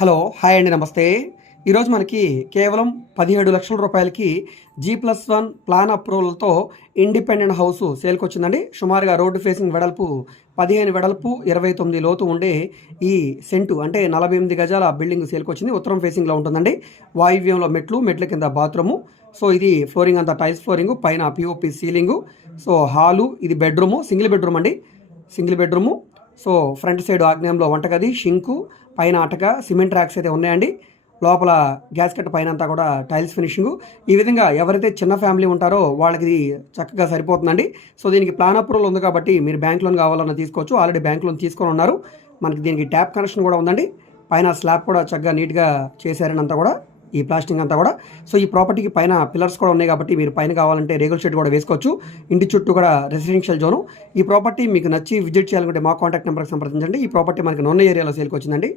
Hello hi అండి నమస్తే. ఈరోజు మనకి కేవలం 17 లక్షల రూపాయలకి G+1 ప్లాన్ అప్రూవల్తో ఇండిపెండెంట్ హౌస్ సేల్కి వచ్చిందండి. సుమారుగా రోడ్డు ఫేసింగ్ వెడల్పు 15 వెడల్పు 29 లోతు ఉండే ఈ సెంటు అంటే 48 గజాల బిల్డింగ్ సేల్కి వచ్చింది. ఉత్తరం ఫేసింగ్లో ఉంటుందండి. వాయువ్యంలో మెట్ల కింద బాత్రూము. సో ఇది ఫ్లోరింగ్ అంతా టైల్స్ ఫ్లోరింగు, పైన పిఓపి సీలింగు. సో హాలు, ఇది బెడ్రూము, సింగిల్ బెడ్రూమ్ అండి, single bedroom. So front side ఆగ్నేయంలో వంటగది, షింకు, పైన అటక, సిమెంట్ ర్యాక్స్ అయితే ఉన్నాయండి. లోపల గ్యాస్ కట్ పైన అంతా కూడా టైల్స్ ఫినిషింగ్. ఈ విధంగా ఎవరైతే చిన్న ఫ్యామిలీ ఉంటారో వాళ్ళకి ఇది చక్కగా సరిపోతుందండి. సో దీనికి ప్లాన్ అప్రూవల్ ఉంది కాబట్టి మీరు బ్యాంక్ లోన్ కావాలన్నా తీసుకోవచ్చు. ఆల్రెడీ బ్యాంక్ లోన్ తీసుకొని ఉన్నారు. మనకి దీనికి ట్యాప్ కనెక్షన్ కూడా ఉందండి. పైన స్లాబ్ కూడా చక్కగా నీట్గా చేశారని అంతా కూడా, ఈ ప్లాస్టింగ్ అంతా కూడా. సో ఈ ప్రాపర్టీకి పైన పిల్లర్స్ కూడా ఉన్నాయి కాబట్టి మీరు పైన కావాలంటే రేగుల షెడ్ కూడా వేసుకోవచ్చు. ఇంటి చుట్టూ కూడా రెసిడెన్షియల్ జోను. ఈ ప్రాపర్టీ మీకు నచ్చి విజిట్ చేయాలనుకుంటే మా కాంటాక్ట్ నెంబర్కి సంప్రదించండి. ఈ ప్రాపర్టీ మనకి నొన్న ఏరియాలో సేల్కి వచ్చిందండి.